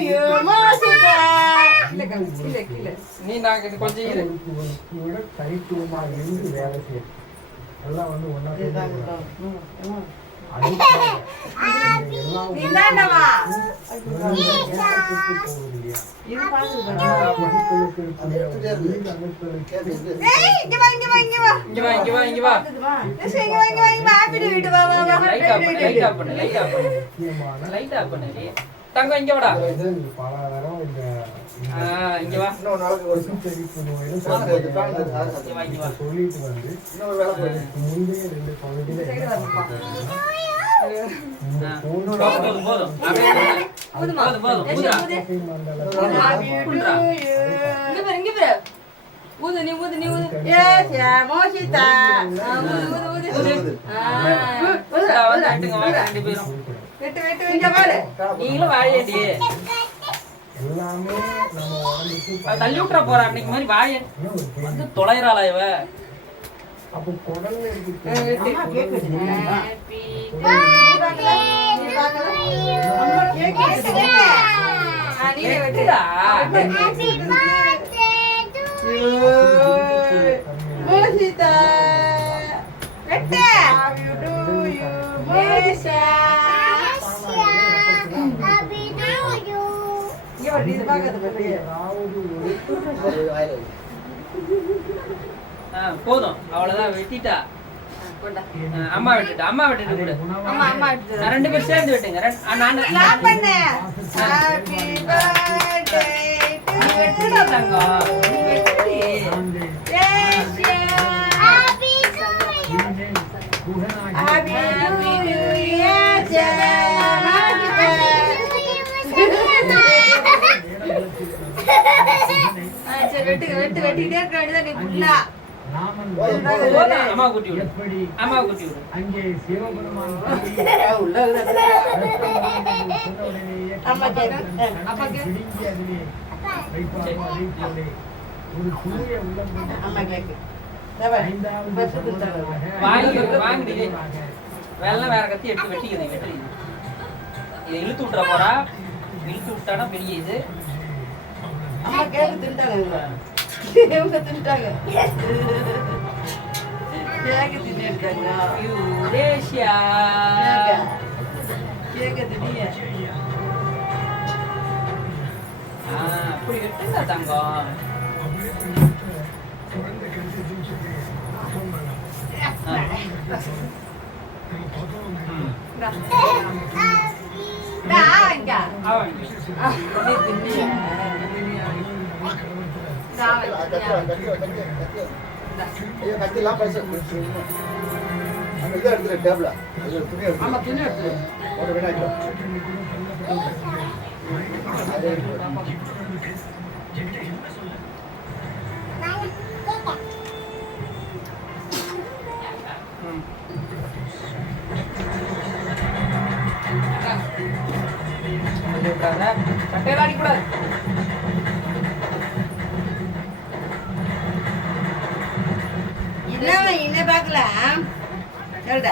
you மோசிதா நீ நாங்க கொஞ்சம் இரு தனித்துவமாக இருந்து வேலை செய்யும் எல்லாம் வந்து ஒன்னா தங்கம் இங்க வாடா பலதரம் இங்க வா சொல்லிட்டு வந்து முந்தைய 2 பகுதியில நீங்களும் வாழையடி எல்லாமே நம்ம உடம்புக்கு தள்ளி விட்டுற போற அன்னைக்கு மாதிரி வாய வந்து தொலைறாளா இவ அப்போ குடல்ல இருக்கு போதும் அவ்வளவுதான் வெட்டிட்டா அம்மா விட்டுட்டு அம்மா விட்டுட்டு கூட ரெண்டு பேரும் சேர்ந்து விட்டுங்க வெட்டுடா தங்கம் அம்மா குட்டி விடு அம்மா குட்டி விடு அங்கே சிவபெருமான் ஒரு சூரிய உள்ளம் வாங்கி வெள்ளம் வேற கத்தி எடுத்து வெட்டிக்குது வெட்டி இதை இழுத்து விட்டுற போறா இழுத்து விட்டானா பெரிய இது அப்படி வெட்டுங்க தங்கம் சட்டையெல்லாம் அடிக்கூடாது என்ன பார்க்கலாம் சொல்ற